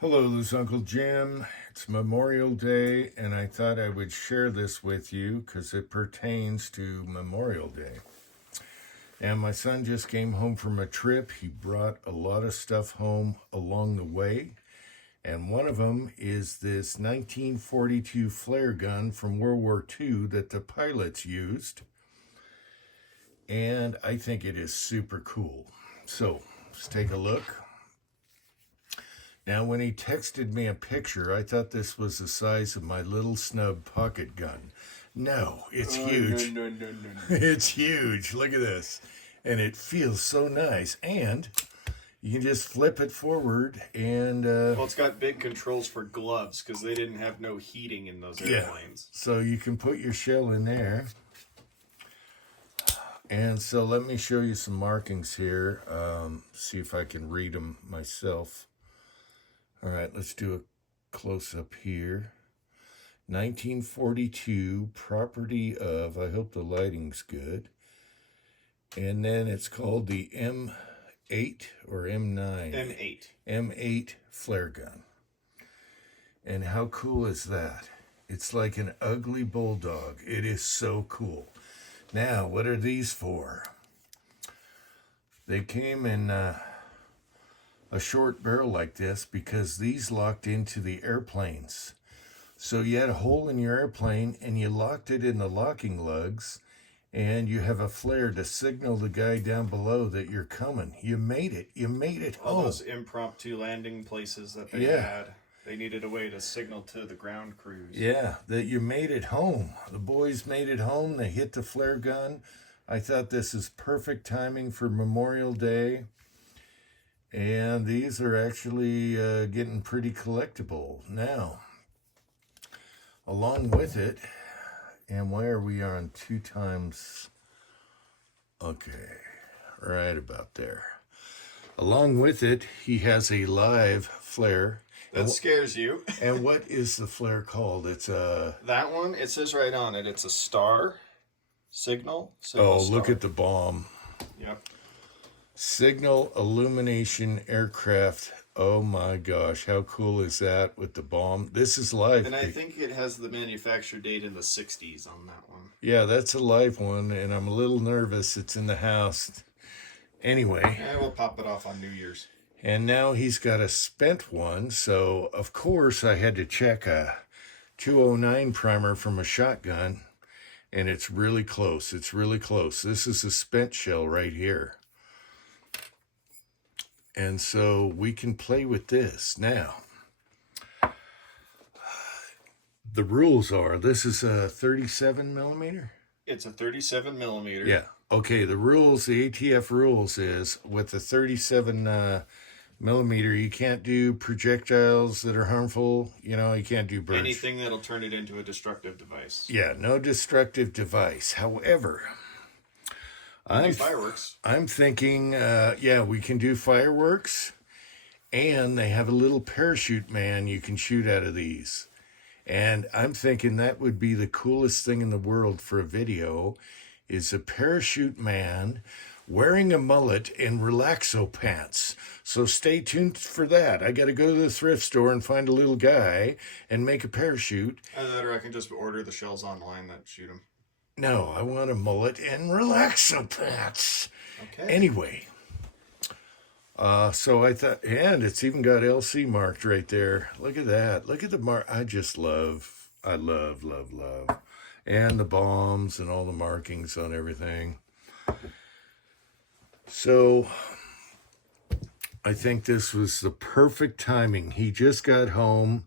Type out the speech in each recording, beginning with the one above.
Hello, this is Uncle Jim. It's Memorial Day, and I thought I would share this with you because it pertains to Memorial Day. And my son just came home from a trip. He brought a lot of stuff home along the way, and one of them is this 1942 flare gun from World War II that the pilots used, and I think it is super cool. So, let's take a look. Now, when he texted me a picture, I thought this was the size of my little snub pocket gun. No, it's huge. No. It's huge. Look at this. And it feels so nice. And you can just flip it forward and... Well, it's got big controls for gloves because they didn't have no heating in those airplanes. So you can put your shell in there. And so let me show you some markings here. See if I can read them myself. All right, let's do a close-up here. 1942, property of, I hope the lighting's good. And then it's called the M8 or M9? M8. M8 flare gun. And how cool is that? It's like an ugly bulldog. It is so cool. Now, what are these for? They came in... a short barrel like this because these locked into the airplanes. So you had a hole in your airplane and you locked it in the locking lugs, and you have a flare to signal the guy down below that you're coming. You made it. You made it home. All those impromptu landing places that they had. They needed a way to signal to the ground crews. Yeah, that you made it home. The boys made it home. They hit the flare gun. I thought this is perfect timing for Memorial Day. And these are actually getting pretty collectible now. Along with it, and why are we on 2 times? Okay, right about there. Along with it, he has a live flare. That scares you. And what is the flare called? It's a... That one, it says right on it, it's a star signal. Oh, star. Look at the bomb. Yep. Signal Illumination Aircraft. Oh my gosh, how cool is that with the bomb? This is live. And I think it has the manufacture date in the 60s on that one. Yeah, that's a live one, and I'm a little nervous. It's in the house. Anyway. Yeah, we'll pop it off on New Year's. And now he's got a spent one, so of course I had to check a 209 primer from a shotgun, and it's really close. It's really close. This is a spent shell right here. And so we can play with this. Now, the rules are, this is a 37 millimeter? It's a 37 millimeter. Yeah. Okay, the rules, the ATF rules is, with the 37 millimeter, you can't do projectiles that are harmful. You know, you can't do birds. Anything that'll turn it into a destructive device. Yeah, no destructive device. However... fireworks. I'm thinking, we can do fireworks, and they have a little parachute man you can shoot out of these. And I'm thinking that would be the coolest thing in the world for a video, is a parachute man wearing a mullet and relaxo pants. So stay tuned for that. I got to go to the thrift store and find a little guy and make a parachute. Or I can just order the shells online that shoot them. No, I want a mullet and relaxo pants. Okay. Anyway, so I thought, and it's even got LC marked right there. Look at that. Look at the mark. I love. And the bombs and all the markings on everything. So I think this was the perfect timing. He just got home,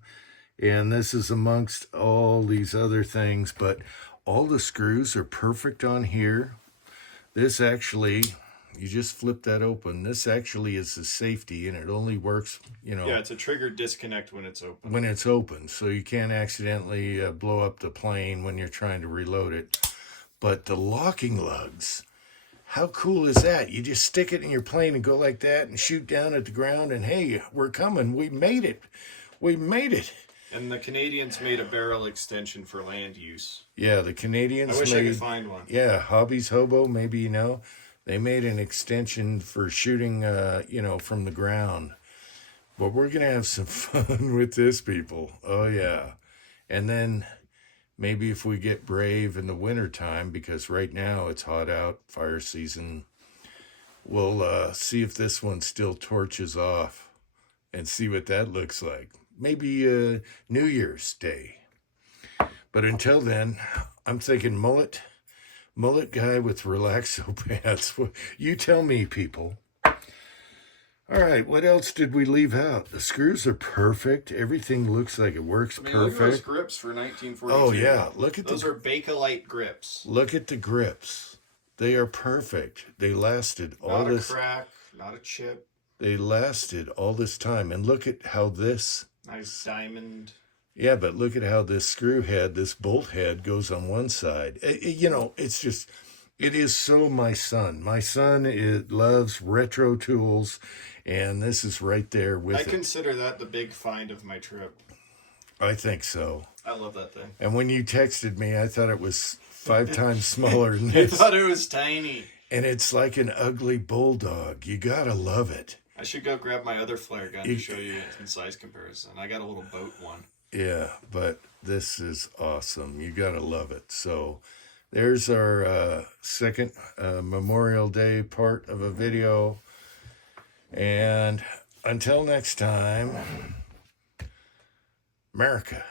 and this is amongst all these other things, but all the screws are perfect on here. This actually, you just flip that open. This actually is the safety, and it only works, Yeah, it's a trigger disconnect when it's open. When it's open, so you can't accidentally blow up the plane when you're trying to reload it. But the locking lugs, how cool is that? You just stick it in your plane and go like that and shoot down at the ground, and hey, we're coming. We made it. We made it. And the Canadians made a barrel extension for land use. Yeah, the Canadians I wish I could find one. Yeah, Hobbies Hobo, maybe you know. They made an extension for shooting, from the ground. But we're going to have some fun with this, people. Oh, yeah. And then maybe if we get brave in the wintertime, because right now it's hot out, fire season, we'll see if this one still torches off and see what that looks like. Maybe New Year's Day. But until then, I'm thinking mullet guy with relaxo pants. You tell me, people. All right, what else did we leave out? The screws are perfect. Everything looks like it works Look at those perfect. grips for 1942. Oh yeah, Those are Bakelite grips. Look at the grips. They are perfect. They lasted all this. Not a crack, not a chip. They lasted all this time, and look at how this. Nice diamond. Yeah, but look at how this screw head, this bolt head, goes on one side. It's just. It is so my son. My son loves retro tools, and this is right there with it. I consider that the big find of my trip. I think so. I love that thing. And when you texted me, I thought it was 5 times smaller than I this. thought it was tiny. And it's like an ugly bulldog. You gotta love it. I should go grab my other flare gun to show you in size comparison. I got a little boat one. Yeah, but this is awesome. You gotta love it. So there's our second Memorial Day part of a video. And until next time, America.